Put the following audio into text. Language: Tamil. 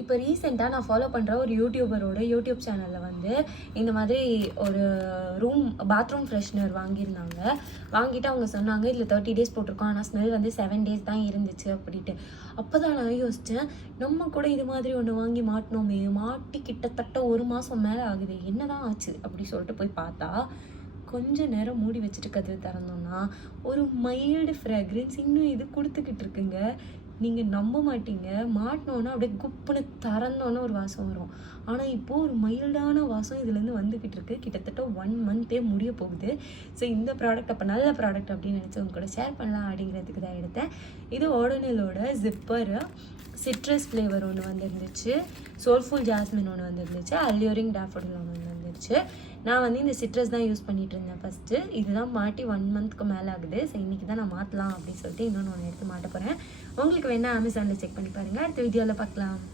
இப்போ ரீசெண்டாக நான் ஃபாலோ பண்ணுற ஒரு யூடியூபரோட யூடியூப் சேனலில் வந்து இந்த மாதிரி ஒரு பாத்ரூம் ஃப்ரெஷ்னர் வாங்கியிருந்தாங்க. வாங்கிட்டு அவங்க சொன்னாங்க இதில் 30 days போட்டிருக்கோம், ஆனால் ஸ்மெல் வந்து 7 days தான் இருந்துச்சு அப்படின்ட்டு. அப்போ தான் நான் யோசித்தேன், நம்ம கூட இது மாதிரி ஒன்று வாங்கி மாட்டினோமே, மாட்டி கிட்டத்தட்ட 1 மாதம் மேலே ஆகுது, என்ன தான் ஆச்சு அப்படி சொல்லிட்டு போய் பார்த்தா, கொஞ்ச நேரம் மூடி வச்சுட்டு கதவு திறந்தோன்னா ஒரு மைல்டு ஃப்ராக்ரன்ஸ் இன்னும் இது கொடுத்துக்கிட்டு இருக்குங்க. நீங்கள் நம்ப மாட்டீங்க, மாட்டினோன்னா அப்படியே குப்புன்னு திறந்தோன்னே ஒரு வாசம் வரும். ஆனால் இப்போது ஒரு மைல்டான வாசம் இதுலேருந்து வந்துக்கிட்டு இருக்குது. கிட்டத்தட்ட 1 month முடிய போகுது. ஸோ இந்த ப்ராடக்ட் அப்போ நல்ல ப்ராடக்ட் அப்படின்னு நினச்சி உங்க கூட ஷேர் பண்ணலாம் அப்படிங்கிறதுக்கு தான் எடுத்தேன். இது ஓடோனிலோட ஜிப்பரு சிட்ரஸ் ஃப்ளேவர் ஒன்று வந்துருந்துச்சு, சோல்ஃபுல் ஜாஸ்மின் ஒன்று வந்துருந்துச்சு, அல்யூரிங் டேஃபோடில் ஒன்று வந்துருந்துச்சு. நான் வந்து இந்த சிட்ரஸ் தான் யூஸ் பண்ணிகிட்டு இருந்தேன் ஃபஸ்ட்டு. இதுதான் மாட்டி 1 monthக்கு மேலே ஆகுது. ஸோ இன்றைக்கி தான் நான் மாற்றலாம் அப்படின்னு சொல்லிட்டு இன்னொன்று ஒன்று எடுத்து மாட்ட போகிறேன். உங்களுக்கு வேணால் அமேசானில் செக் பண்ணி பாருங்கள். அடுத்த வீடியோவில் பார்க்கலாம்.